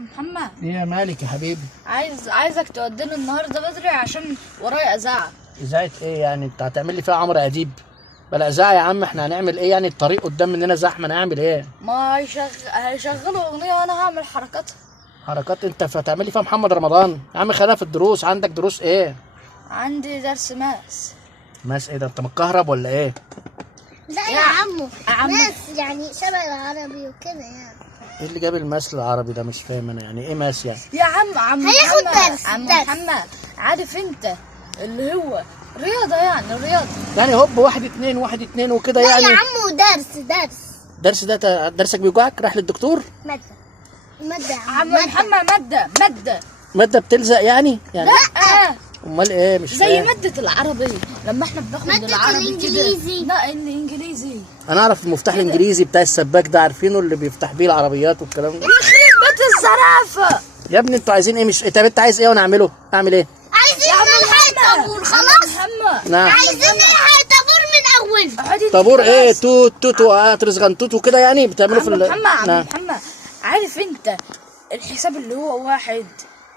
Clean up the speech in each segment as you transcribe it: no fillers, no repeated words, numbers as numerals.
محمد. ايه يا مالك يا حبيبي؟ عايزك توديني النهارده بدري عشان ورايا اذاعه. اذاعه ايه يعني؟ انت هتعمل لي فيها عمرو اديب؟ بلا اذاعه يا عم، احنا هنعمل ايه يعني؟ الطريق قدام مننا زحمه، نعمل ايه؟ ما هيشغلوا اغنيه وانا هعمل حركاتها. حركات؟ انت هتعمل لي فيها محمد رمضان يا عم؟ خلينا في الدروس. عندك دروس ايه؟ عندي درس ماس. ماس ايه ده؟ انت متكهرب ولا ايه؟ لا يا عمو ماس يعني شبه العربي وكده يعني. ايه اللي جاب الماس العربي ده؟ مش فاهم انا، يعني ايه ماس يعني؟ يا عم هياخد محمد. درس عم درس. محمد، عارف انت اللي هو رياضه، يعني الرياضه. يعني هوب واحد اتنين واحد اتنين وكده لا يعني؟ يا عمو درس. درس ده درسك بيوجعك؟ رايح للدكتور؟ مادة يا عم مادة. محمد، ماده. ماده بتلزق يعني؟ لا امال ايه؟ مش زي فاهم. مادة العربي لما احنا بناخد مادة العربي الإنجليزي. كده. لا الانجليزي. انا اعرف المفتاح الانجليزي بتاع السباك ده، عارفينه اللي بيفتح بيه العربيات والكلام ده. يخرب بيت الزرافة. يا ابني انتوا عايزين ايه؟ مش طب انت عايز ايه وانا اعمله؟ اعمل ايه؟ عايزين نلحق طابور خلاص. محمد نعم. عايزين نلحق طابور من أول. طابور ايه؟ توت توت وقطر صغنطوط وكده يعني بتعملوا في محمد نعم. محمد، عارف انت الحساب اللي هو واحد؟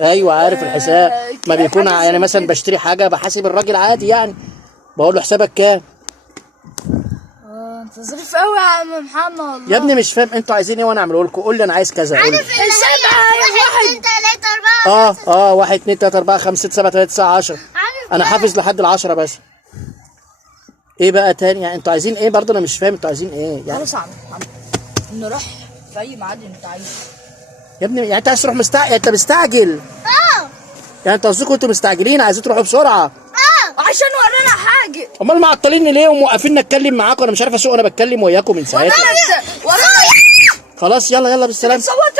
ايوه عارف الحساب. ما بيكون حاجة يعني زي مثلا كده. بشتري حاجه بحاسب الراجل عادي يعني، بقول له حسابك كام؟ انت ظريف قوي يا عم محمد والله. يا ابني مش فاهم انتوا عايزين ايه وانا اعمله لكم. قول لي انا عايز كذا. قول لي. عارف اللي هي 1 2 3 4. 1 2 3 4 5 6 7 8 9 10. عارف انا حافظ لحد ال10 بس. ايه بقى تاني يعني؟ انتوا عايزين ايه برضه؟ انا مش فاهم انتوا عايزين ايه يعني. خلاص يا عم نروح في اي ميعاد انت عايزه. يا ابني يعني انت عايز تروح يعني انت مستعجل؟ اه يعني انتوا قصدكم انتوا مستعجلين عايزين تروحوا بسرعه؟ عشان ورانا حاجة. امال معطليني ليه وموقفين اتكلم معاكم؟ انا مش عارف اسوق، انا بتكلم وياكم من ساعتها. ورانا خلاص يلا بالسلامه. صوت